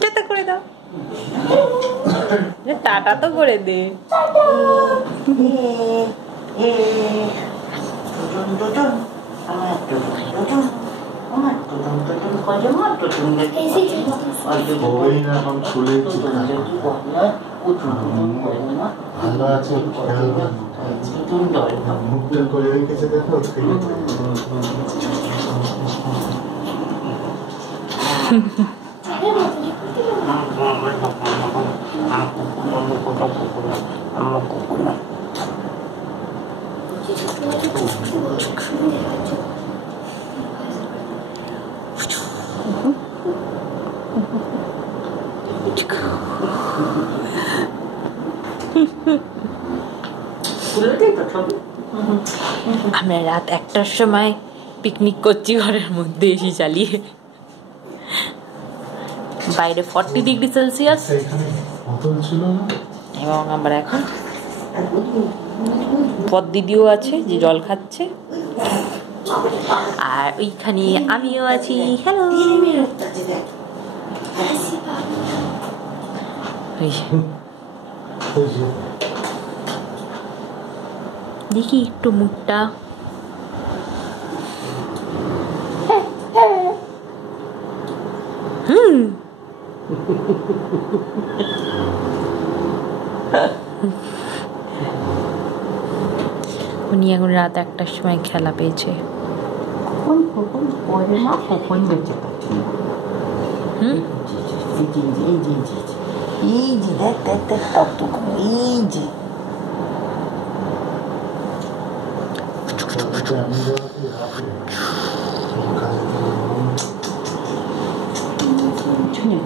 Tata করে দাও, tata তো করে দে। ভালো আছে, মুখটা করে রেখেছে দেখো। আমরা রাত 1টার সময় পিকনিক করছি ঘরের মধ্যে এসি চালিয়ে। বাইরে 40 ডিগ্রি সেলসিয়াস এবং আমরা এখন পদ দিদিও আছে যে জল খাচ্ছে, আর ওইখানে আমিও আছি। হ্যালো, দেখি একটু মুখটা। উনি এখন রাত 1টার সময় খেলা পেয়েছে।